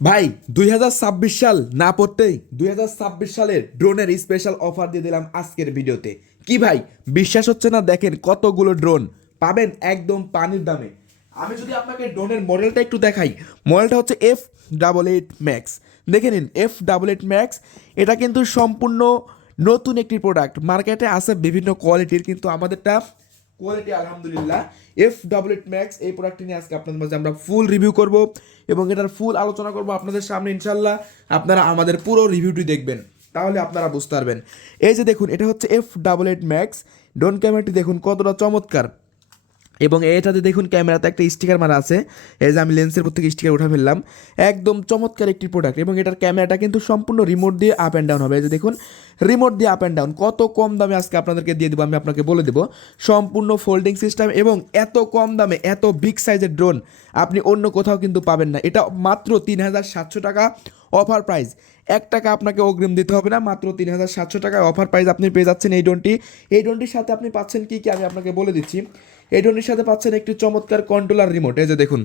ভাই, দুই হাজার ছাব্বিশ সাল না পড়তেই দুই হাজার ছাব্বিশ সালের ড্রোনের স্পেশাল অফার দিয়ে দিলাম আজকের ভিডিওতে। কি ভাই, বিশ্বাস হচ্ছে না? দেখেন কতগুলো ড্রোন, পাবেন একদম পানির দামে। আমি যদি আপনাকে ড্রোনের মডেলটা একটু দেখাই মডেলটা হচ্ছে এফ ডাবল এইট ম্যাক্স দেখে নিন এফ ডাবল এইট ম্যাক্স এটা কিন্তু সম্পূর্ণ নতুন একটি প্রোডাক্ট মার্কেটে আছে বিভিন্ন কোয়ালিটির কিন্তু আমাদেরটা কোয়ালিটি আলহামদুলিল্লাহ। এফ ডাবল এইট ম্যাক্স এই প্রোডাক্টটি নিয়ে আজকে আপনাদের মাঝে আমরা ফুল রিভিউ করব এবং এটার ফুল আলোচনা করব আপনাদের সামনে ইনশাল্লাহ আপনারা আমাদের পুরো রিভিউটি দেখবেন, তাহলে আপনারা বুঝতে পারবেন। এই যে দেখুন, এটা হচ্ছে F double eight max drone ক্যামেরাটি দেখুন কতটা চমৎকার। এবং এটাতে দেখুন ক্যামেরাতে একটা স্টিকার মারা আছে। এই যে আমি লেন্সের থেকে স্টিকার উঠে ফেললাম। একদম চমৎকার একটি প্রোডাক্ট এবং এটার ক্যামেরাটা কিন্তু সম্পূর্ণ রিমোট দিয়ে আপ অ্যান্ড ডাউন হবে। এই যে দেখুন রিমোট দিয়ে আপ অ্যান্ড ডাউন কত কম দামে আজকে আপনাদেরকে দিয়ে দেবো, আমি আপনাকে বলে দেবো। সম্পূর্ণ ফোল্ডিং সিস্টেম এবং এত কম দামে, এত বিগ সাইজের ড্রোন আপনি অন্য কোথাও কিন্তু পাবেন না। এটা মাত্র তিন হাজার সাতশো টাকা। Offer price. এক টাকা আপনাকে অগ্রিম দিতে হবে না, মাত্র তিন হাজার সাতশো টাকায় অফার প্রাইস আপনি পেয়ে যাচ্ছেন এই ডোনটি এই ডোনটির সাথে আপনি পাচ্ছেন কি কি আমি আপনাকে বলে দিচ্ছি। এই ডোনটির সাথে পাচ্ছেন একটি চমৎকার কন্ট্রোলার রিমোট, এই যে দেখুন।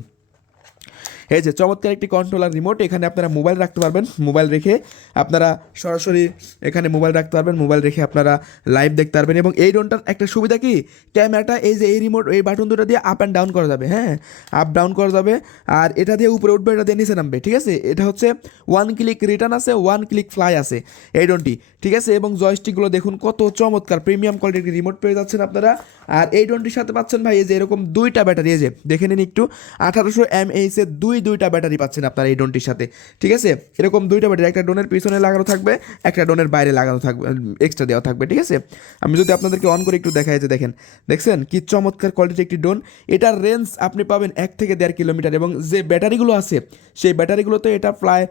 এই যে চমৎকার একটি কন্ট্রোলার রিমোট এখানে আপনারা মোবাইল রাখতে পারবেন মোবাইল রেখে আপনারা সরাসরি এখানে মোবাইল রাখতে পারবেন মোবাইল রেখে আপনারা লাইভ দেখতে পারবেন এবং এই ড্রোনটার একটা সুবিধা কি? ক্যামেরাটা এই যে এই রিমোট এই বাটন দুটো দিয়ে আপ অ্যান্ড ডাউন করা যাবে হ্যাঁ? আপ ডাউন করা যাবে আর এটা দিয়ে উপরে উঠবে, এটা দিয়ে নিচে নামবে, ঠিক আছে? এটা হচ্ছে ওয়ান ক্লিক রিটার্ন আছে ওয়ান ক্লিক ফ্লাই আছে এই ড্রোনটি ঠিক আছে? এবং জয়স্টিকগুলো দেখুন কত চমৎকার প্রিমিয়াম কোয়ালিটির রিমোট পেয়ে যাচ্ছেন আপনারা। আর এই ড্রোনটির সাথে পাচ্ছেন ভাই, এই যে এরকম দুইটা ব্যাটারি এই যে দেখে নিন একটু, আঠারোশো এম এইচ এর দুই দুইটা ব্যাটারি পাচ্ছেন আপনার এই ড্রোনটির সাথে, ঠিক আছে? এরকম দুইটা ব্যাটারি, একটা ড্রোনের পিছনে লাগানো থাকবে, একটা ড্রোনের বাইরে লাগানো থাকবে এক্সট্রা দেওয়া থাকবে, ঠিক আছে? আমি যদি আপনাদেরকে অন করে একটু দেখাই যে দেখেন, দেখছেন? কি চমৎকার কোয়ালিটির একটি ড্রোন। এটার রেঞ্জ আপনি পাবেন এক থেকে দেড় কিলোমিটার এবং যে ব্যাটারিগুলো আছে, সেই ব্যাটারিগুলোতে এটা প্রায়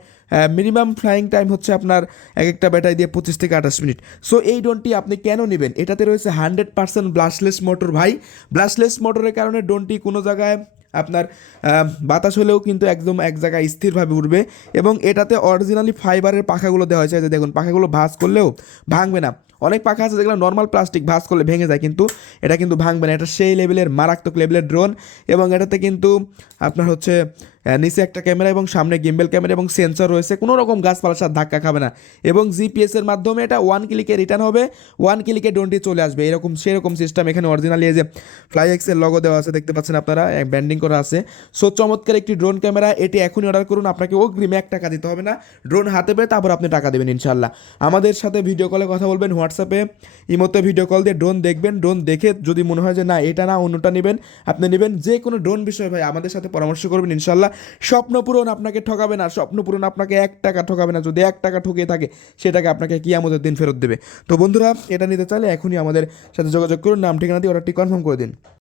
মিনিমাম ফ্লাইং টাইম হচ্ছে আপনার এক একটা ব্যাটারি দিয়ে পঁচিশ থেকে আঠাশ মিনিট। সো এই ড্রোনটি আপনি কেন নেবেন? এটাতে রয়েছে হান্ড্রেড পার্সেন্ট ব্লাশলেস মোটর ভাই। ব্লাশলেস মোটরের কারণে ড্রোনটি কোনো জায়গায় আপনার বাতাস হলেও কিন্তু একদম এক জায়গায় স্থিরভাবে উঠবে এবং এটাতে অরিজিনালি ফাইবারের পাখাগুলো দেওয়া হয়েছে। যে দেখুন, পাখাগুলো ভাঁজ করলেও ভাঙবে না। অনেক পাখা আছে যেগুলো নর্মাল প্লাস্টিক ভাঁজ করলে ভেঙে যায়, কিন্তু এটা কিন্তু ভাঙবে না। এটা সেই লেভেলের মারাত্মক লেভেলের ড্রোন এবং এটাতে কিন্তু আপনার হচ্ছে নিচে একটা ক্যামেরা এবং সামনে গিম্বেল ক্যামেরা এবং সেন্সর রয়েছে। কোনো রকম গাছপালার সাথে ধাক্কা খাবে না। এবং জিপিএস এর মাধ্যমে এটা ওয়ান ক্লিকে রিটার্ন হবে। ওয়ান ক্লিকে ড্রোনটি চলে আসবে। এরকম, সেরকম সিস্টেম এখানে অরিজিনালি এই যে ফ্লাই এক্সের লগো দেওয়া আছে, দেখতে পাচ্ছেন আপনারা ব্যান্ডিং করা আছে। সো চমৎকার একটি ড্রোন ক্যামেরা এটি এখনই অর্ডার করুন। আপনাকে অগ্রিম এক টাকা দিতে হবে না। ড্রোন হাতে পেয়ে তারপর আপনি টাকা দেবেন ইনশাল্লাহ আমাদের সাথে ভিডিও কলে কথা বলবেন হোয়াটসঅ্যাপে ইমোতে ভিডিও কল দিয়ে ড্রোন দেখবেন। ড্রোন দেখে যদি মনে হয় যে না, এটা না, অন্যটা নেবেন। আপনি নেবেন যে কোনো ড্রোন বিষয়ে ভাই আমাদের সাথে পরামর্শ করবেন ইনশাল্লাহ স্বপ্ন পূরণ আপনাকে ঠকাবে না, স্বপ্ন পূরণ আপনাকে এক টাকা ঠকাবে না, যদি এক টাকা ঠকিয়ে থাকে, সেটাকে আপনাকে কি আমাদের দিন ফেরত দেবে। তো বন্ধুরা, এটা নিতে চাইলে এখনই আমাদের সাথে যোগাযোগ করুন, নাম, ঠিকানা দিয়ে অর্ডারটি কনফার্ম করে দিন।